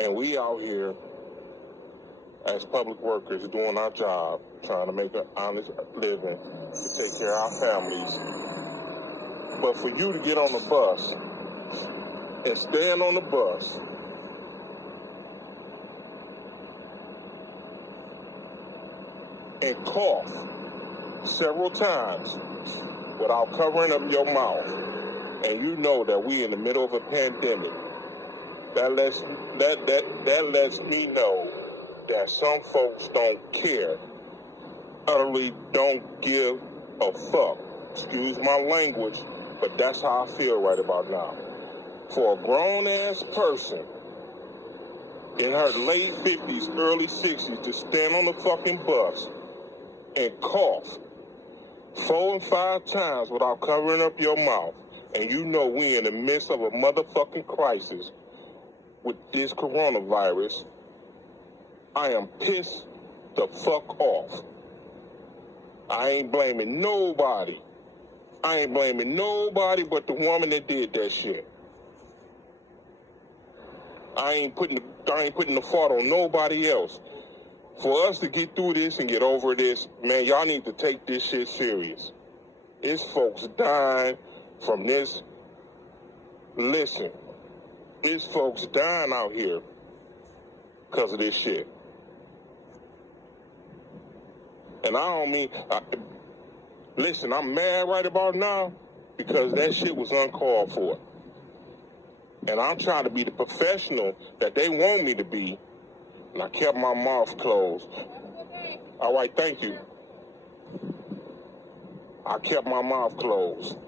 And we out here as public workers doing our job, trying to make an honest living to take care of our families. But for you to get on the bus and stand on the bus and cough several times without covering up your mouth, and you know that we in the middle of a pandemic, that lets me know that some folks don't care, utterly don't give a fuck. Excuse my language, but that's how I feel right about now. For a grown-ass person in her late 50s, early 60s to stand on the fucking bus and cough 4 and 5 times without covering up your mouth, and you know we in the midst of a motherfucking crisis with this coronavirus, I am pissed the fuck off. I ain't blaming nobody. I ain't blaming nobody but the woman that did that shit. I ain't putting the fault on nobody else. For us to get through this and get over this, man, y'all need to take this shit serious. It's folks dying from this. Listen, it's folks dying out here because of this shit. And I don't mean, listen, I'm mad right about now because that shit was uncalled for. And I'm trying to be the professional that they want me to be, and I kept my mouth closed. All right, thank you. I kept my mouth closed.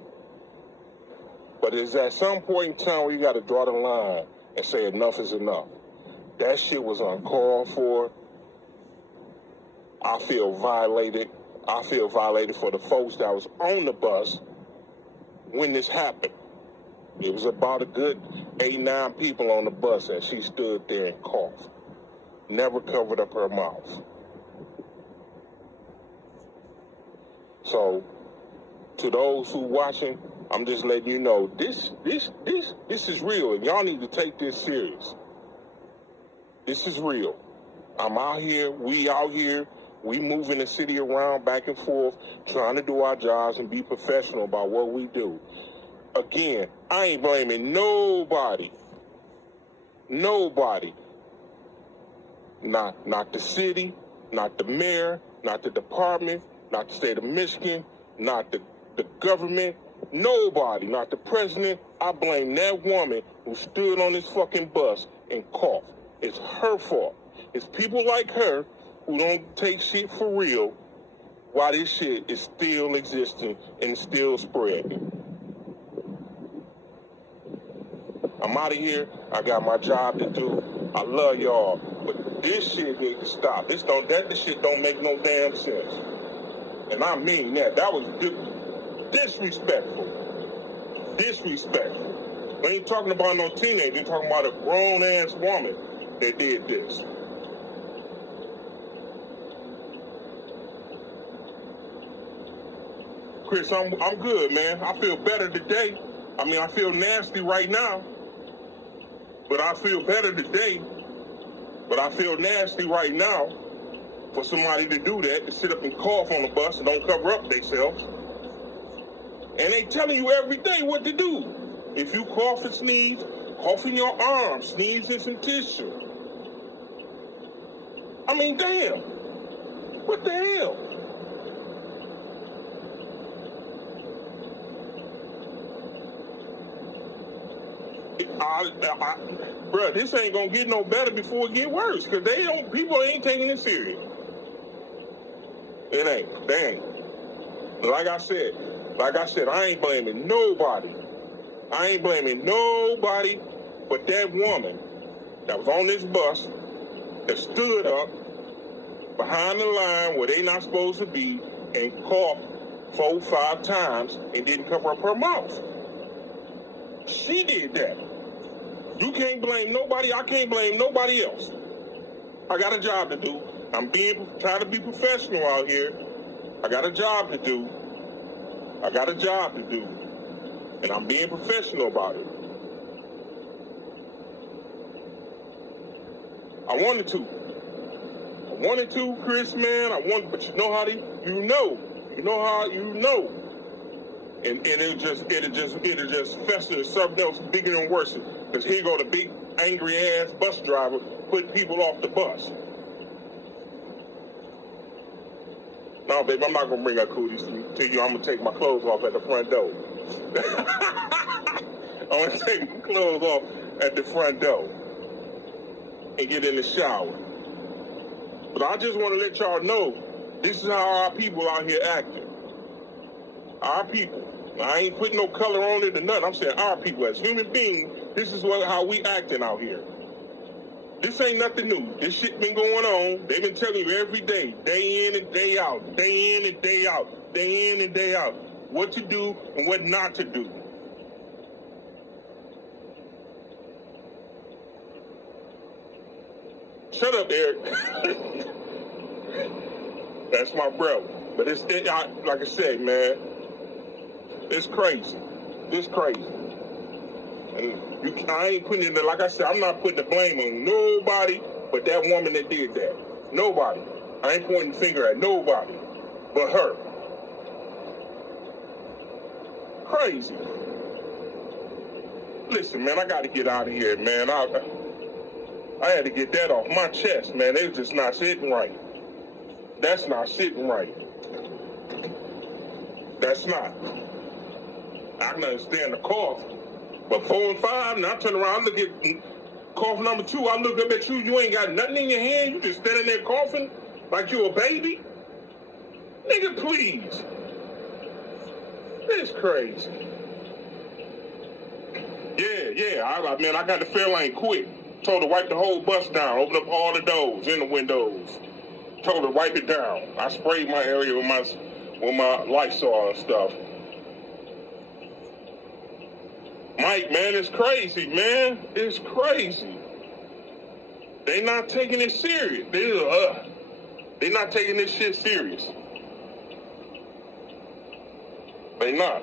But it's at some point in time where you got to draw the line and say enough is enough. That shit was uncalled for. I feel violated. I feel violated for the folks that was on the bus when this happened. It was about a good 8, 9 people on the bus, and she stood there and coughed. Never covered up her mouth. So, to those who watching, I'm just letting you know, this is real, and y'all need to take this serious. This is real. I'm out here, we moving the city around back and forth, trying to do our jobs and be professional about what we do. Again, I ain't blaming nobody. Nobody. Not the city, not the mayor, not the department, not the state of Michigan, not the government, nobody, not the president. I blame that woman who stood on this fucking bus and coughed. It's her fault. It's people like her who don't take shit for real while this shit is still existing and still spreading. I'm out of here. I got my job to do. I love y'all. But this shit needs to stop. This shit don't make no damn sense. And I mean that. That was disrespectful. Disrespectful. We ain't talking about no teenager. We're talking about a grown-ass woman that did this. Chris, I'm good, man. I feel better today. I mean, I feel nasty right now. But I feel better today. But I feel nasty right now for somebody to do that, to sit up and cough on the bus and don't cover up themselves. And they telling you every day what to do. If you cough and sneeze, cough in your arm, sneeze in some tissue. I mean, damn. What the hell? Bruh, this ain't gonna get no better before it get worse, because people ain't taking it serious. It ain't. They ain't. Like I said, I ain't blaming nobody. I ain't blaming nobody but that woman that was on this bus that stood up behind the line where they not supposed to be and coughed 4, 5 times and didn't cover up her mouth. She did that. You can't blame nobody. I can't blame nobody else. I got a job to do. I'm trying to be professional out here. I got a job to do. And I'm being professional about it. I wanted to. Chris, man. But you know how you know how you know. And it'll just fester to something else bigger and worse. Because here go the big angry ass bus driver putting people off the bus. No, babe, I'm not gonna bring our cooties to you. I'm gonna take my clothes off at the front door. I'm gonna take my clothes off at the front door and get in the shower. But I just want to let y'all know, this is how our people out here acting. Our people. I ain't putting no color on it or nothing. I'm saying our people as human beings, this is how we acting out here. This ain't nothing new. This shit been going on. They've been telling you every day in and day out, day in and day out, day in and day out, what to do and what not to do. Shut up, Eric. That's my bro. But like I said, man, it's crazy. It's crazy. And I ain't putting it, like I said, I'm not putting the blame on nobody but that woman that did that. Nobody. I ain't pointing the finger at nobody but her. Crazy. Listen, man, I got to get out of here, man. I had to get that off my chest, man. It's just not sitting right. That's not sitting right. That's not. I can understand the cough. But 4 and 5, now I turn around, I look at cough number 2, I look up at you, you ain't got nothing in your hand, you just standing there coughing like you a baby? Nigga, please. It's crazy. Yeah, I got the Fairlane quick. Told her to wipe the whole bus down, open up all the doors and the windows. Told her to wipe it down. I sprayed my area with my Lysol and stuff. Mike, man, it's crazy, man. It's crazy. They not taking it serious. They not taking this shit serious. They not.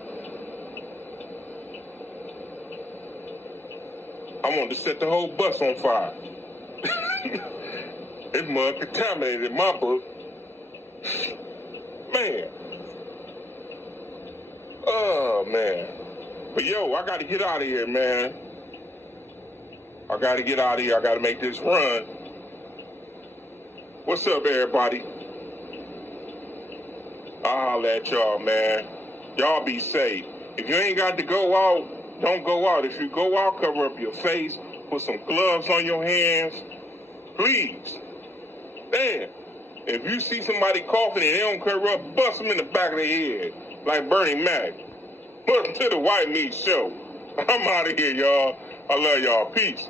I wanted to set the whole bus on fire. This mud contaminated my book. Man. Oh, man. But yo, I got to get out of here, man. I got to get out of here. I got to make this run. What's up, everybody? I'll holler at y'all, man. Y'all be safe. If you ain't got to go out, don't go out. If you go out, cover up your face. Put some gloves on your hands. Please. Damn. If you see somebody coughing and they don't cover up, bust them in the back of their head. Like Bernie Mac. Welcome to the White Meat Show. I'm out of here, y'all. I love y'all. Peace.